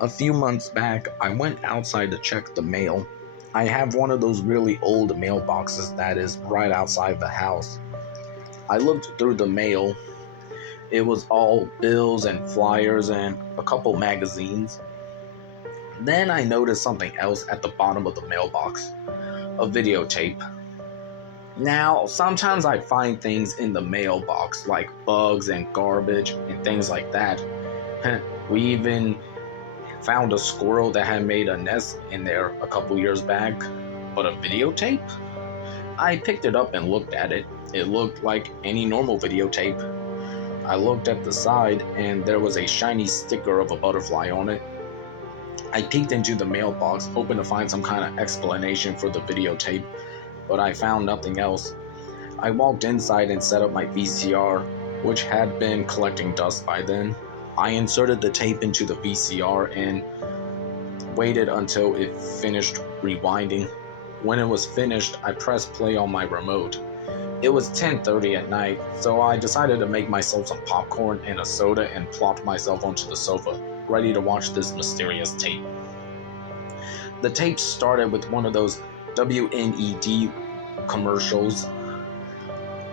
A few months back, I went outside to check the mail. I have one of those really old mailboxes that is right outside the house. I looked through the mail. It was all bills and flyers and a couple magazines. Then I noticed something else at the bottom of the mailbox, a videotape. Now, sometimes I find things in the mailbox like bugs and garbage and things like that. We even found a squirrel that had made a nest in there a couple years back. But a videotape? I picked it up and looked at it. It looked like any normal videotape. I looked at the side and there was a shiny sticker of a butterfly on it. I peeked into the mailbox, hoping to find some kind of explanation for the videotape, but I found nothing else. I walked inside and set up my VCR, which had been collecting dust by then. I inserted the tape into the VCR and waited until it finished rewinding. When it was finished, I pressed play on my remote. It was 10:30 at night, so I decided to make myself some popcorn and a soda and plopped myself onto the sofa, ready to watch this mysterious tape. The tape started with one of those WNED commercials.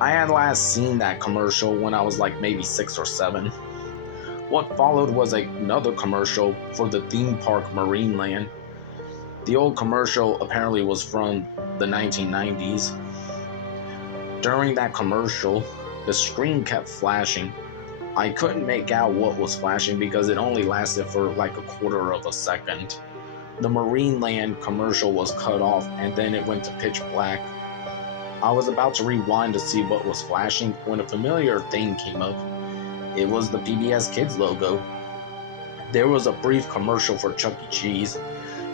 I had last seen that commercial when I was like maybe 6 or 7. What followed was another commercial for the theme park Marineland. The old commercial apparently was from the 1990s. During that commercial, the screen kept flashing. I couldn't make out what was flashing because it only lasted for like a quarter of a second. The Marineland commercial was cut off and then it went to pitch black. I was about to rewind to see what was flashing when a familiar thing came up. It was the PBS Kids logo. There was a brief commercial for Chuck E. Cheese.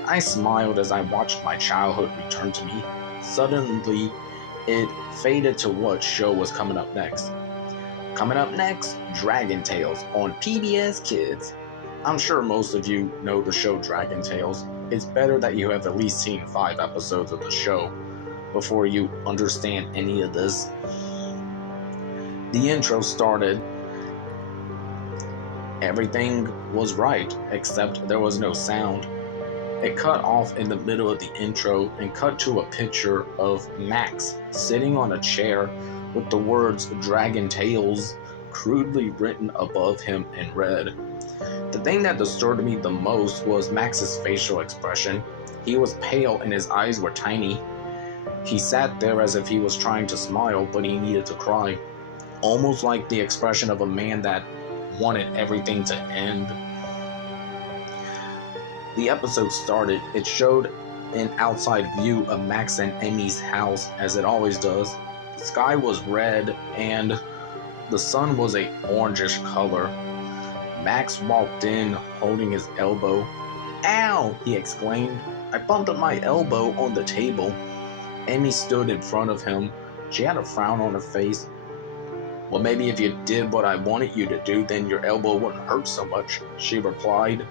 I smiled as I watched my childhood return to me. Suddenly, it faded to what show was coming up next. Coming up next, Dragon Tales on PBS Kids. I'm sure most of you know the show Dragon Tales. It's better that you have at least seen 5 episodes of the show before you understand any of this. The intro started. Everything was right, except there was no sound. It cut off in the middle of the intro and cut to a picture of Max sitting on a chair with the words Dragon Tales crudely written above him in red. The thing that disturbed me the most was Max's facial expression. He was pale and his eyes were tiny. He sat there as if he was trying to smile, but he needed to cry. Almost like the expression of a man that wanted everything to end. The episode started. It showed an outside view of Max and Emmy's house, as it always does. The sky was red and the sun was a orangish color. Max walked in holding his elbow. "Ow!" he exclaimed. "I bumped my elbow on the table." Emmy stood in front of him. She had a frown on her face. "Well, maybe if you did what I wanted you to do, then your elbow wouldn't hurt so much," she replied.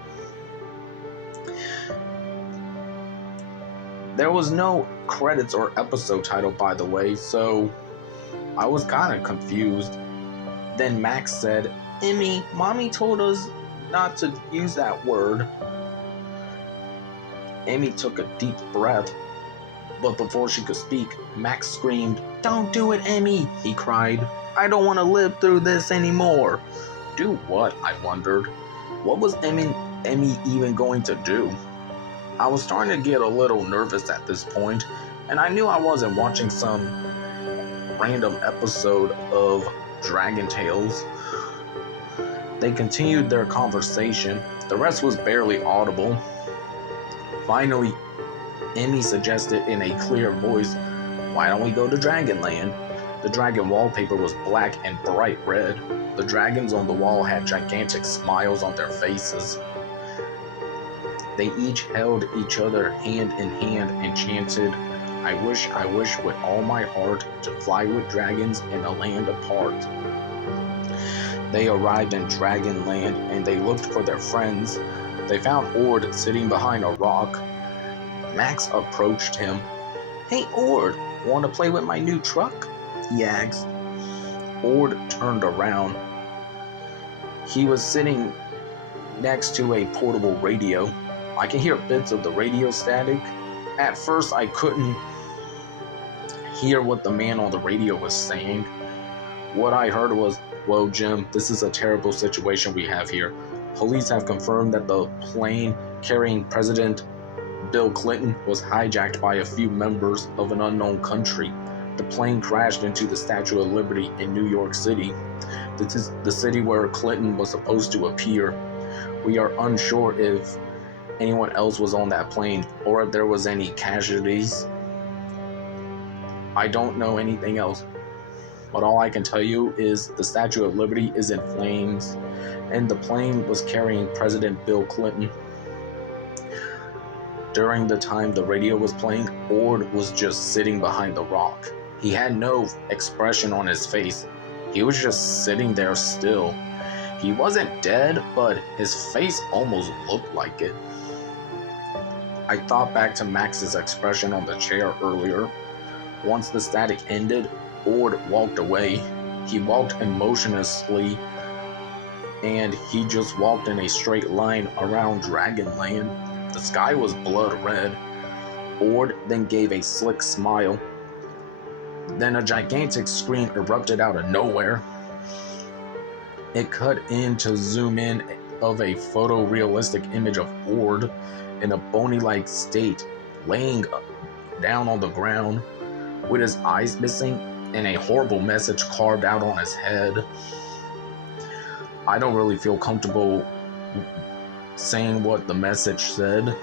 There was no credits or episode title, by the way, so I was kind of confused. Then Max said, "Emmy, Mommy told us not to use that word." Emmy took a deep breath, but before she could speak, Max screamed, "Don't do it, Emmy!" he cried. "I don't want to live through this anymore." Do what? I wondered. What was Emmy even going to do? I was starting to get a little nervous at this point, and I knew I wasn't watching some random episode of Dragon Tales. They continued their conversation. The rest was barely audible. Finally, Emmy suggested in a clear voice, "Why don't we go to Dragonland?" The dragon wallpaper was black and bright red. The dragons on the wall had gigantic smiles on their faces. They each held each other hand in hand and chanted, I wish with all my heart to fly with dragons in a land apart." They arrived in Dragonland and they looked for their friends. They found Ord sitting behind a rock. Max approached him. "Hey Ord, want to play with my new truck?" he asked. Ord turned around. He was sitting next to a portable radio. I can hear bits of the radio static. At first, I couldn't hear what the man on the radio was saying. What I heard was, "Well, Jim, this is a terrible situation we have here. Police have confirmed that the plane carrying President Bill Clinton was hijacked by a few members of an unknown country. The plane crashed into the Statue of Liberty in New York City, the city where Clinton was supposed to appear. We are unsure if anyone else was on that plane or if there was any casualties. I don't know anything else, but all I can tell you is the Statue of Liberty is in flames, and the plane was carrying President Bill Clinton." During the time the radio was playing, Ord was just sitting behind the rock. He had no expression on his face. He was just sitting there still. He wasn't dead, but his face almost looked like it. I thought back to Max's expression on the chair earlier. Once the static ended, Ord walked away. He walked emotionlessly, and he just walked in a straight line around Dragonland. The sky was blood red. Ord then gave a slick smile. Then a gigantic scream erupted out of nowhere. It cut in to zoom in of a photorealistic image of Ord in a bony-like state, laying down on the ground, with his eyes missing and a horrible message carved out on his head. I don't really feel comfortable saying what the message said.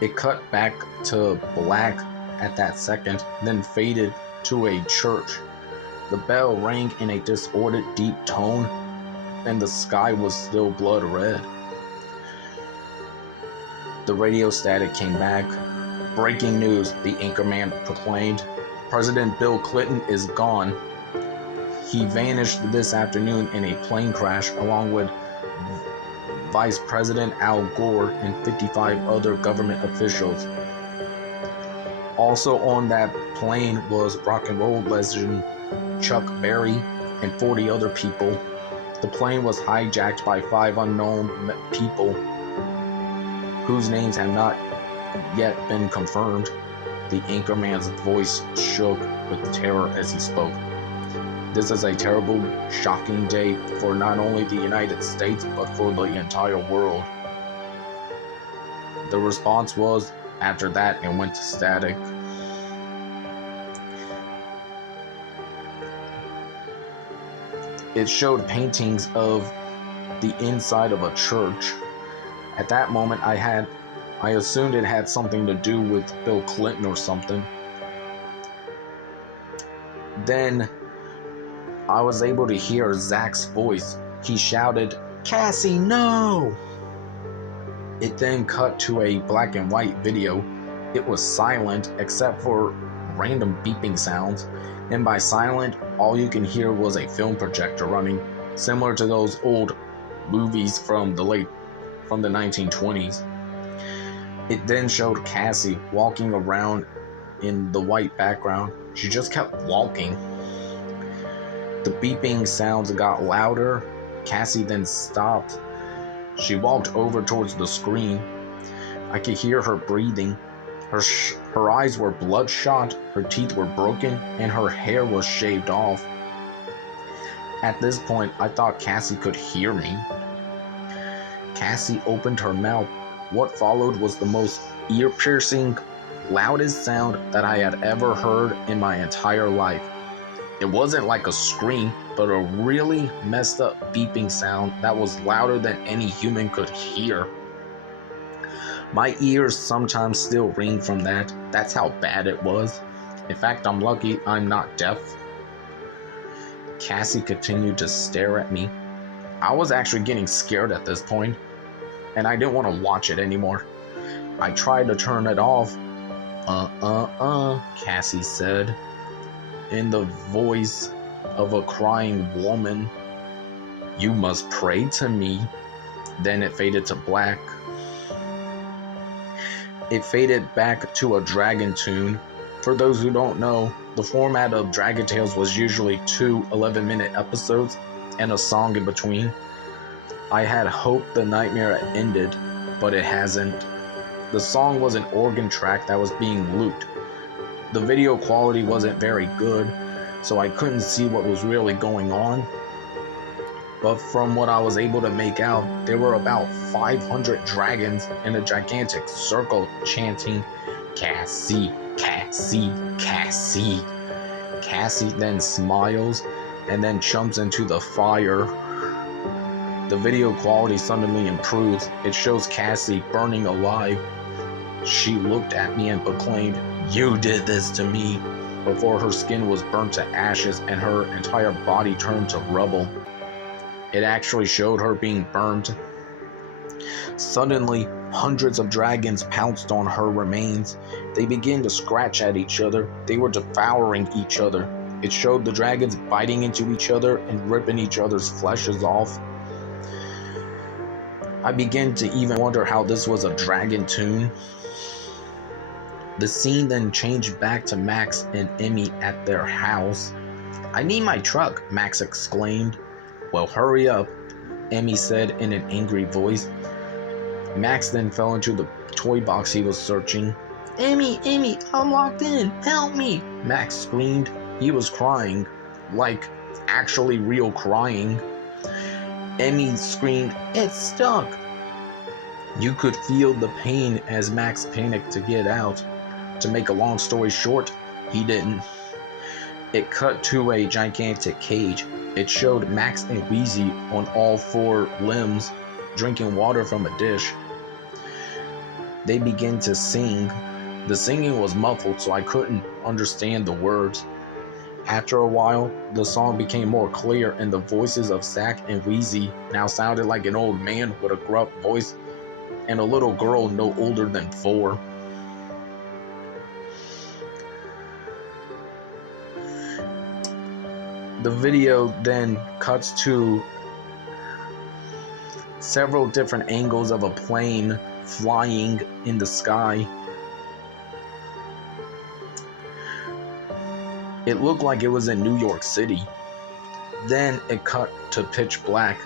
It cut back to black at that second, then faded to a church. The bell rang in a disordered, deep tone, and the sky was still blood red. The radio static came back. "Breaking news," the anchorman proclaimed. "President Bill Clinton is gone. He vanished this afternoon in a plane crash along with Vice President Al Gore and 55 other government officials. Also on that plane was rock and roll legend Chuck Berry and 40 other people. The plane was hijacked by 5 unknown people whose names have not yet been confirmed." The anchorman's voice shook with terror as he spoke. "This is a terrible, shocking day for not only the United States, but for the entire world." The response was, after that, it went to static. It showed paintings of the inside of a church. At that moment, I assumed it had something to do with Bill Clinton or something. Then I was able to hear Zach's voice. He shouted, "Cassie, no!" It then cut to a black and white video. It was silent except for random beeping sounds, and by silent, all you can hear was a film projector running, similar to those old movies from the 1920s. It then showed Cassie walking around in the white background. She just kept walking. The beeping sounds got louder. Cassie then stopped. She walked over towards the screen. I could hear her breathing. Her eyes were bloodshot, her teeth were broken, and her hair was shaved off. At this point, I thought Cassie could hear me. Cassie opened her mouth. What followed was the most ear-piercing, loudest sound that I had ever heard in my entire life. It wasn't like a scream, but a really messed up beeping sound that was louder than any human could hear. My ears sometimes still ring from that. That's how bad it was. In fact, I'm lucky I'm not deaf. Cassie continued to stare at me. I was actually getting scared at this point, and I didn't want to watch it anymore. I tried to turn it off. Cassie said, in the voice of a crying woman. "You must pray to me." Then it faded to black. It faded back to a dragon tune. For those who don't know, the format of Dragon Tales was usually 2 11-minute episodes and a song in between. I had hoped the nightmare had ended, but it hasn't. The song was an organ track that was being looped. The video quality wasn't very good, so I couldn't see what was really going on. But from what I was able to make out, there were about 500 dragons in a gigantic circle chanting, "Cassie, Cassie, Cassie." Cassie then smiles and then jumps into the fire. The video quality suddenly improves. It shows Cassie burning alive. She looked at me and proclaimed, "You did this to me," before her skin was burnt to ashes and her entire body turned to rubble. It actually showed her being burned. Suddenly, hundreds of dragons pounced on her remains. They began to scratch at each other. They were devouring each other. It showed the dragons biting into each other and ripping each other's fleshes off. I began to even wonder how this was a dragon tune. The scene then changed back to Max and Emmy at their house. "I need my truck," Max exclaimed. "Well, hurry up," Emmy said in an angry voice. Max then fell into the toy box he was searching. Emmy, I'm locked in. Help me," Max screamed. He was crying, like actually real crying. Emmy screamed, "It's stuck." You could feel the pain as Max panicked to get out. To make a long story short, he didn't. It cut to a gigantic cage. It showed Max and Wheezy on all four limbs, drinking water from a dish. They began to sing. The singing was muffled, so I couldn't understand the words. After a while, the song became more clear, and the voices of Zack and Wheezy now sounded like an old man with a gruff voice and a little girl no older than 4. The video then cuts to several different angles of a plane flying in the sky. It looked like it was in New York City. Then it cut to pitch black.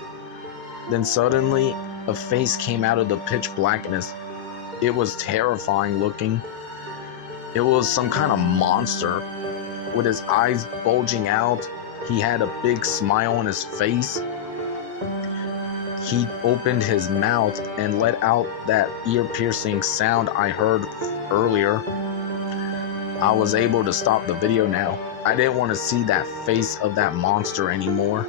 Then suddenly, a face came out of the pitch blackness. It was terrifying looking. It was some kind of monster with his eyes bulging out. He had a big smile on his face. He opened his mouth and let out that ear-piercing sound I heard earlier. I was able to stop the video now. I didn't want to see that face of that monster anymore.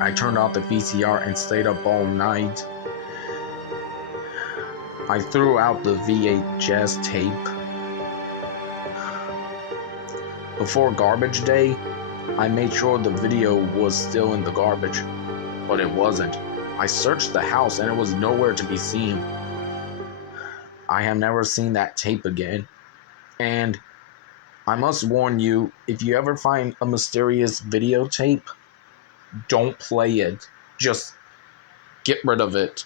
I turned off the VCR and stayed up all night. I threw out the VHS tape. Before garbage day, I made sure the video was still in the garbage, but it wasn't. I searched the house and it was nowhere to be seen. I have never seen that tape again. And I must warn you, if you ever find a mysterious videotape, don't play it. Just get rid of it.